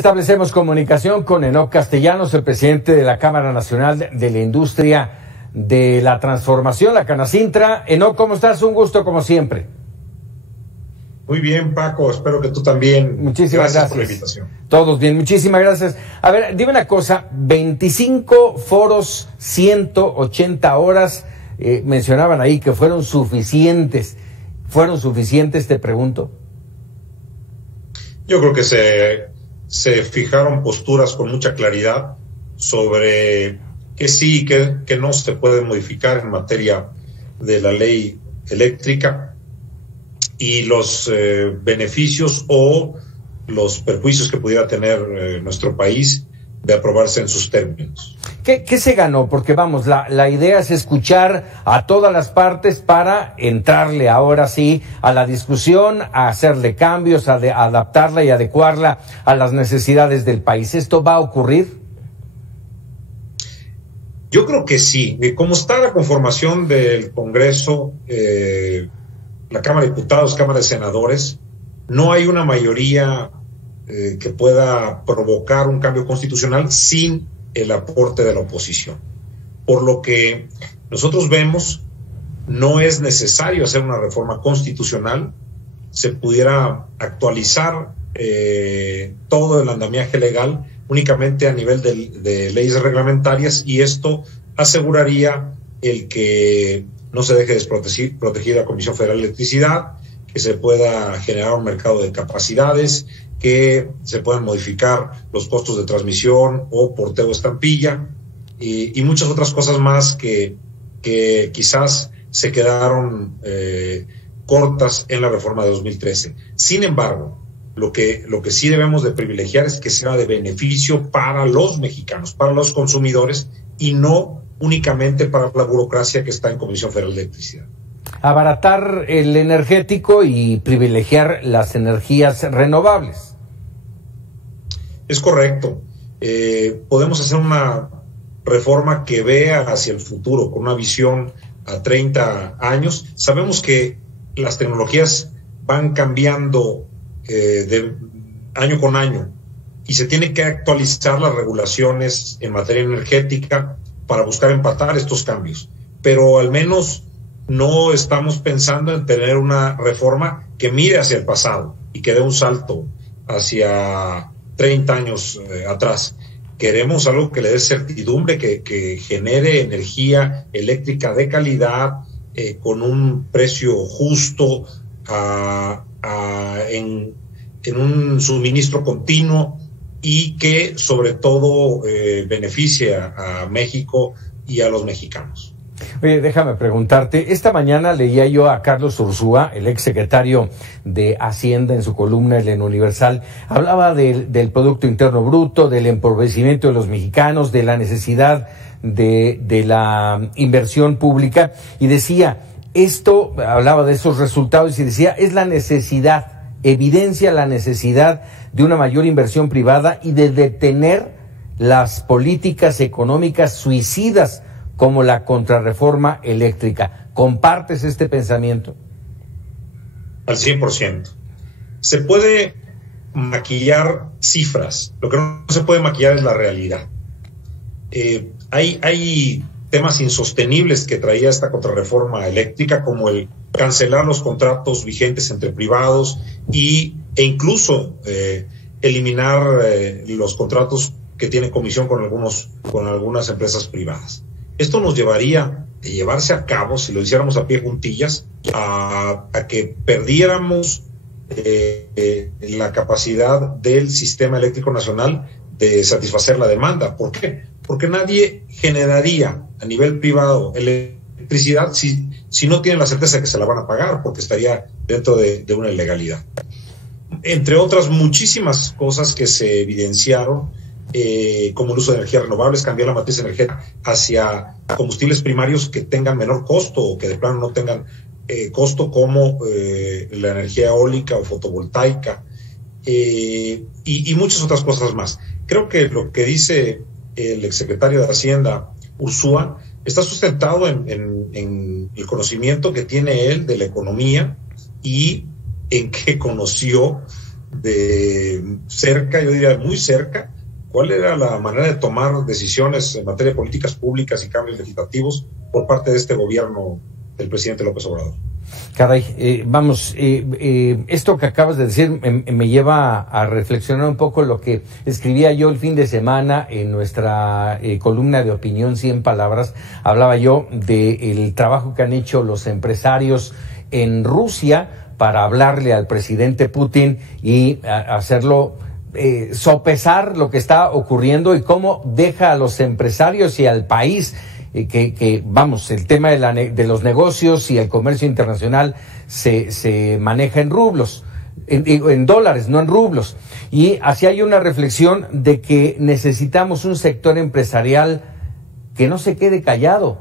Establecemos comunicación con Enoc Castellanos, el presidente de la Cámara Nacional de la Industria de la Transformación, la Canacintra. Enoc, ¿cómo estás? Un gusto como siempre. Muy bien, Paco, espero que tú también. Muchísimas gracias por la invitación. Todos bien, muchísimas gracias. A ver, dime una cosa, 25 foros, 180 horas, mencionaban ahí que fueron suficientes. ¿Fueron suficientes, te pregunto? Yo creo que se fijaron posturas con mucha claridad sobre que sí y que no se puede modificar en materia de la ley eléctrica y los beneficios o los perjuicios que pudiera tener nuestro país de aprobarse en sus términos. ¿Qué se ganó? Porque vamos, la idea es escuchar a todas las partes para entrarle ahora sí a la discusión, a hacerle cambios, a adaptarla y adecuarla a las necesidades del país. ¿Esto va a ocurrir? Yo creo que sí. Como está la conformación del Congreso, la Cámara de Diputados, Cámara de Senadores, no hay una mayoría que pueda provocar un cambio constitucional sin el aporte de la oposición. Por lo que nosotros vemos, no es necesario hacer una reforma constitucional, se pudiera actualizar todo el andamiaje legal únicamente a nivel de leyes reglamentarias, y esto aseguraría el que no se deje desprotegida la Comisión Federal de Electricidad, que se pueda generar un mercado de capacidades, que se puedan modificar los costos de transmisión o porteo estampilla y muchas otras cosas más que quizás se quedaron cortas en la reforma de 2013. Sin embargo, lo que sí debemos de privilegiar es que sea de beneficio para los mexicanos, para los consumidores, y no únicamente para la burocracia que está en Comisión Federal de Electricidad. Abaratar el energético y privilegiar las energías renovables. Es correcto. Podemos hacer una reforma que vea hacia el futuro, con una visión a 30 años. Sabemos que las tecnologías van cambiando de año con año y se tiene que actualizar las regulaciones en materia energética para buscar empatar estos cambios. Pero al menos no estamos pensando en tener una reforma que mire hacia el pasado y que dé un salto hacia 30 años atrás. Queremos algo que le dé certidumbre, que genere energía eléctrica de calidad, con un precio justo, en un suministro continuo, y que sobre todo beneficie a México y a los mexicanos. Oye, déjame preguntarte, esta mañana leía yo a Carlos Ursúa, el exsecretario de Hacienda, en su columna en El Universal, hablaba del Producto Interno Bruto, del empobrecimiento de los mexicanos, de la necesidad de la inversión pública, y decía, hablaba de esos resultados y decía, es la necesidad, evidencia la necesidad de una mayor inversión privada y de detener las políticas económicas suicidas como la contrarreforma eléctrica. ¿Compartes este pensamiento? Al 100%. Se puede maquillar cifras, lo que no se puede maquillar es la realidad. Hay temas insostenibles que traía esta contrarreforma eléctrica, como el cancelar los contratos vigentes entre privados e incluso eliminar los contratos que tienen comisión con algunas empresas privadas. Esto nos llevaría, de llevarse a cabo, si lo hiciéramos a pie juntillas, a que perdiéramos la capacidad del sistema eléctrico nacional de satisfacer la demanda. ¿Por qué? Porque nadie generaría a nivel privado electricidad si no tiene la certeza de que se la van a pagar, porque estaría dentro de una ilegalidad. Entre otras muchísimas cosas que se evidenciaron, como el uso de energías renovables, cambiar la matriz energética hacia combustibles primarios que tengan menor costo o que de plano no tengan costo, como la energía eólica o fotovoltaica, y muchas otras cosas más. Creo que lo que dice el exsecretario de Hacienda, Ursúa, está sustentado en el conocimiento que tiene él de la economía y en que conoció de cerca, yo diría muy cerca, cuál era la manera de tomar decisiones en materia de políticas públicas y cambios legislativos por parte de este gobierno del presidente López Obrador. Caray, esto que acabas de decir me lleva a reflexionar un poco lo que escribía yo el fin de semana en nuestra columna de opinión 100 palabras. Hablaba yo del trabajo que han hecho los empresarios en Rusia para hablarle al presidente Putin y hacerlo sopesar lo que está ocurriendo y cómo deja a los empresarios y al país vamos, el tema de los negocios y el comercio internacional se maneja en rublos, en dólares, no en rublos. Y así hay una reflexión de que necesitamos un sector empresarial que no se quede callado,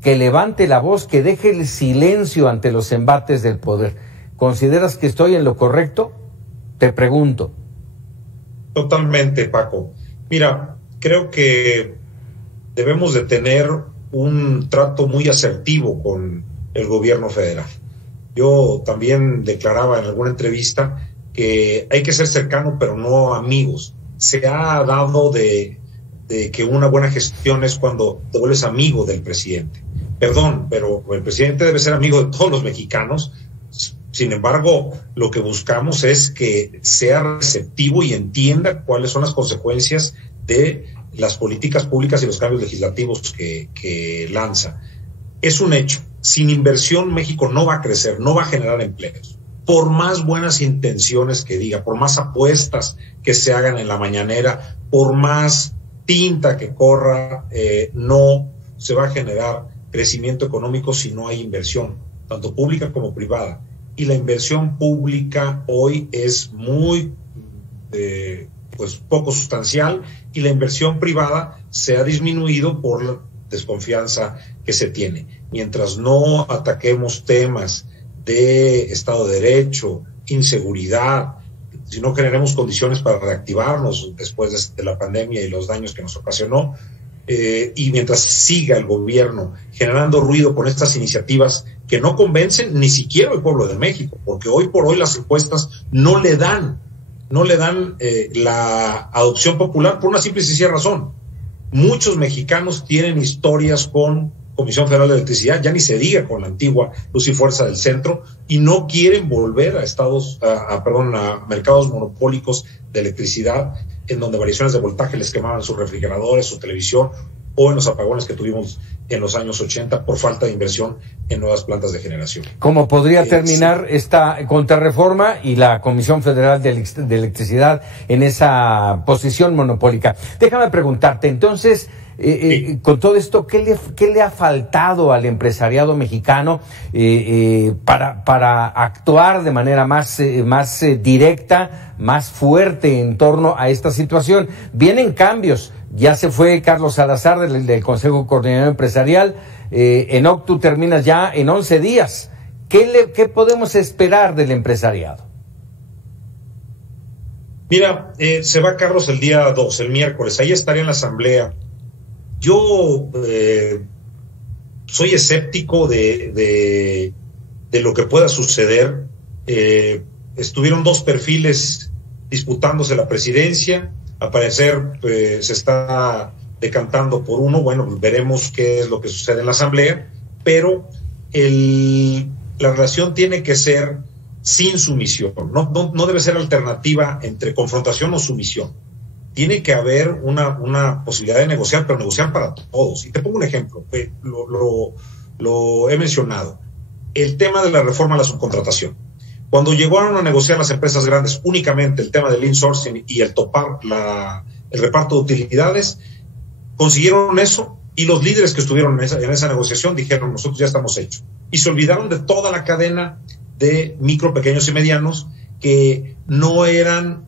que levante la voz, que deje el silencio ante los embates del poder. ¿Consideras que estoy en lo correcto? Te pregunto. Totalmente, Paco. Mira, creo que debemos de tener un trato muy asertivo con el gobierno federal. Yo también declaraba en alguna entrevista que hay que ser cercano, pero no amigos. Se ha dado de que una buena gestión es cuando te vuelves amigo del presidente. Perdón, pero el presidente debe ser amigo de todos los mexicanos. Sin embargo, lo que buscamos es que sea receptivo y entienda cuáles son las consecuencias de las políticas públicas y los cambios legislativos que lanza. Es un hecho. Sin inversión, México no va a crecer, no va a generar empleos. Por más buenas intenciones que diga, por más apuestas que se hagan en la mañanera, por más tinta que corra, no se va a generar crecimiento económico si no hay inversión, tanto pública como privada. Y la inversión pública hoy es muy poco sustancial, y la inversión privada se ha disminuido por la desconfianza que se tiene. Mientras no ataquemos temas de Estado de Derecho, inseguridad, si no generemos condiciones para reactivarnos después de la pandemia y los daños que nos ocasionó, y mientras siga el gobierno generando ruido con estas iniciativas que no convencen ni siquiera al pueblo de México, porque hoy por hoy las encuestas no le dan la adopción popular por una simple y sencilla razón. Muchos mexicanos tienen historias con Comisión Federal de Electricidad, ya ni se diga con la antigua Luz y Fuerza del Centro, y no quieren volver a mercados monopólicos de electricidad, en donde variaciones de voltaje les quemaban sus refrigeradores, su televisión, o en los apagones que tuvimos en los años 80 por falta de inversión en nuevas plantas de generación. ¿Cómo podría terminar esta contrarreforma y la Comisión Federal de Electricidad en esa posición monopólica? Déjame preguntarte, entonces, con todo esto, ¿qué le ha faltado al empresariado mexicano para actuar de manera más directa, más fuerte en torno a esta situación? Vienen cambios. Ya se fue Carlos Salazar del Consejo Coordinador Empresarial. Enoc, tú terminas ya en 11 días. ¿Qué podemos esperar del empresariado? Mira, se va Carlos el día 2, el miércoles. Ahí estaré en la asamblea. Yo soy escéptico de lo que pueda suceder. Estuvieron dos perfiles disputándose la presidencia. Al parecer se está decantando por uno. Bueno, veremos qué es lo que sucede en la asamblea, pero la relación tiene que ser sin sumisión. No debe ser alternativa entre confrontación o sumisión. Tiene que haber una posibilidad de negociar, pero negociar para todos. Y te pongo un ejemplo, lo he mencionado, el tema de la reforma a la subcontratación. Cuando llegaron a negociar las empresas grandes únicamente el tema del insourcing y el topar el reparto de utilidades, consiguieron eso, y los líderes que estuvieron en esa negociación dijeron: nosotros ya estamos hechos. Y se olvidaron de toda la cadena de micro, pequeños y medianos que no eran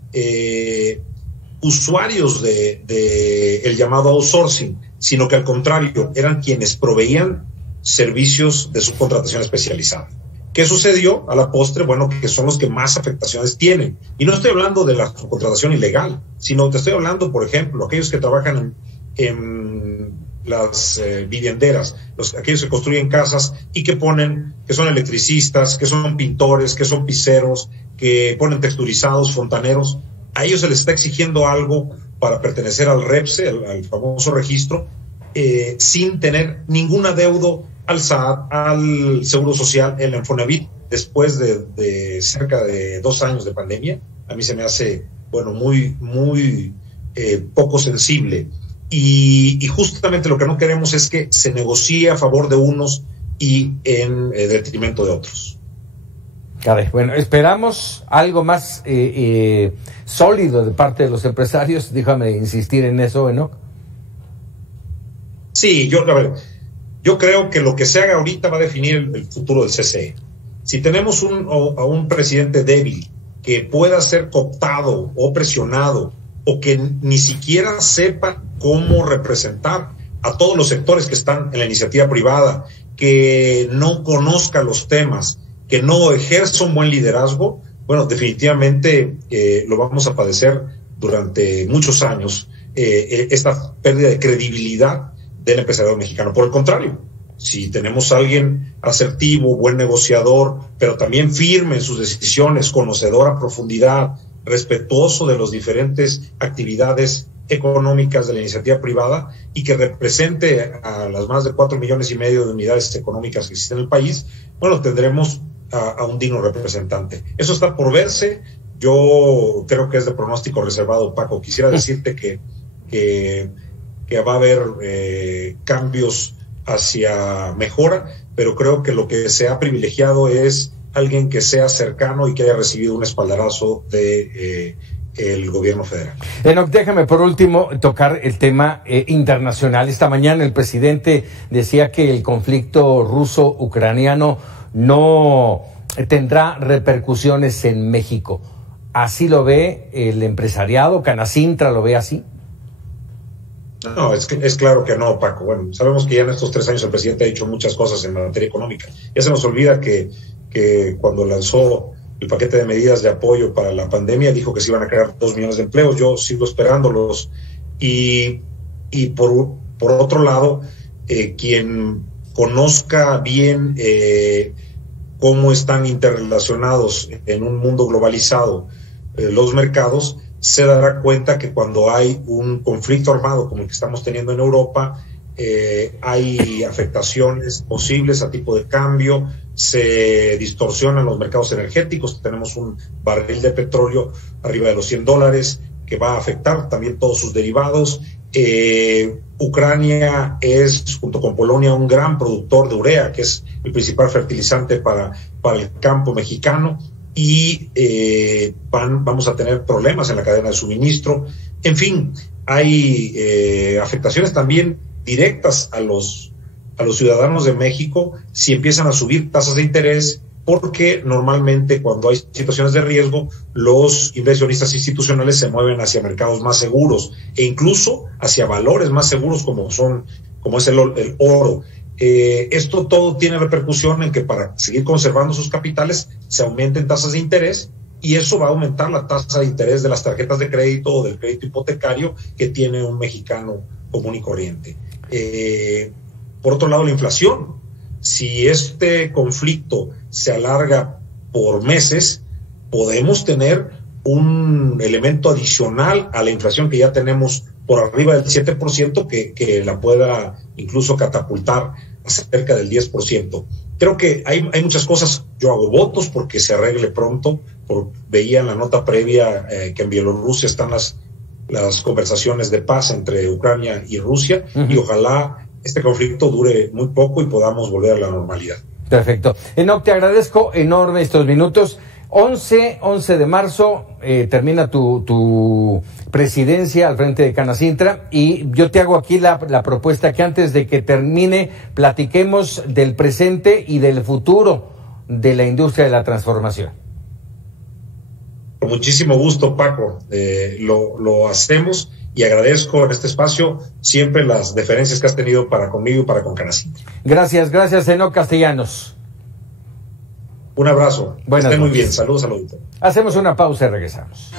usuarios de el llamado outsourcing, sino que al contrario eran quienes proveían servicios de subcontratación especializada. ¿Qué sucedió a la postre? Bueno, que son los que más afectaciones tienen. Y no estoy hablando de la subcontratación ilegal, sino te estoy hablando, por ejemplo, aquellos que trabajan en las vivienderas, aquellos que construyen casas y que son electricistas, que son pintores, que son piseros, que ponen texturizados, fontaneros. A ellos se les está exigiendo algo para pertenecer al REPSE, al famoso registro, sin tener ningún adeudo al SAT, al Seguro Social, el Infonavit, después de cerca de 2 años de pandemia. A mí se me hace, muy poco sensible. Y justamente lo que no queremos es que se negocie a favor de unos y en detrimento de otros. Caray, bueno, esperamos algo más sólido de parte de los empresarios. Déjame insistir en eso, ¿no? Sí, yo creo que lo que se haga ahorita va a definir el futuro del CCE. Si tenemos a un presidente débil que pueda ser cooptado o presionado, o que ni siquiera sepa cómo representar a todos los sectores que están en la iniciativa privada, que no conozca los temas, que no ejerza un buen liderazgo, definitivamente lo vamos a padecer durante muchos años, esta pérdida de credibilidad del empresariado mexicano. Por el contrario, si tenemos a alguien asertivo, buen negociador, pero también firme en sus decisiones, conocedor a profundidad, respetuoso de las diferentes actividades económicas de la iniciativa privada y que represente a las más de 4,5 millones de unidades económicas que existen en el país, tendremos a un digno representante. Eso está por verse. Yo creo que es de pronóstico reservado, Paco. Quisiera decirte que va a haber cambios hacia mejora, pero creo que lo que se ha privilegiado es alguien que sea cercano y que haya recibido un espaldarazo de el gobierno federal. Enoc, déjame por último tocar el tema internacional. Esta mañana el presidente decía que el conflicto ruso-ucraniano no tendrá repercusiones en México. ¿Así lo ve el empresariado? ¿Canacintra lo ve así? No, es claro que no, Paco. Sabemos que ya en estos 3 años el presidente ha dicho muchas cosas en materia económica. Ya se nos olvida que cuando lanzó el paquete de medidas de apoyo para la pandemia dijo que se iban a crear 2 millones de empleos. Yo sigo esperándolos. Y por otro lado, quien conozca bien cómo están interrelacionados en un mundo globalizado los mercados, se dará cuenta que cuando hay un conflicto armado como el que estamos teniendo en Europa, hay afectaciones posibles a tipo de cambio, se distorsionan los mercados energéticos, tenemos un barril de petróleo arriba de los $100 que va a afectar también todos sus derivados. Ucrania es, junto con Polonia, un gran productor de urea, que es el principal fertilizante para el campo mexicano, y vamos a tener problemas en la cadena de suministro. En fin, hay afectaciones también directas a los ciudadanos de México si empiezan a subir tasas de interés, porque normalmente cuando hay situaciones de riesgo, los inversionistas institucionales se mueven hacia mercados más seguros e incluso hacia valores más seguros como es el oro. Esto todo tiene repercusión en que para seguir conservando sus capitales se aumenten tasas de interés, y eso va a aumentar la tasa de interés de las tarjetas de crédito o del crédito hipotecario que tiene un mexicano común y corriente. Por otro lado, la inflación. Si este conflicto se alarga por meses, podemos tener un elemento adicional a la inflación que ya tenemos por arriba del 7%, que la pueda incluso catapultar a cerca del 10%. Creo que hay muchas cosas. Yo hago votos porque se arregle pronto. Veía en la nota previa que en Bielorrusia están las conversaciones de paz entre Ucrania y Rusia, y ojalá este conflicto dure muy poco y podamos volver a la normalidad. Perfecto. Enoc, te agradezco enorme estos minutos. 11 de marzo termina tu presidencia al frente de Canacintra, y yo te hago aquí la propuesta que antes de que termine platiquemos del presente y del futuro de la industria de la transformación. Con muchísimo gusto, Paco. Lo hacemos, y agradezco en este espacio siempre las deferencias que has tenido para conmigo y para con Canacintra. Gracias, Enoc Castellanos. Un abrazo. Buenas Estén muy noches. bien. Saludos a los auditores. Hacemos una pausa y regresamos.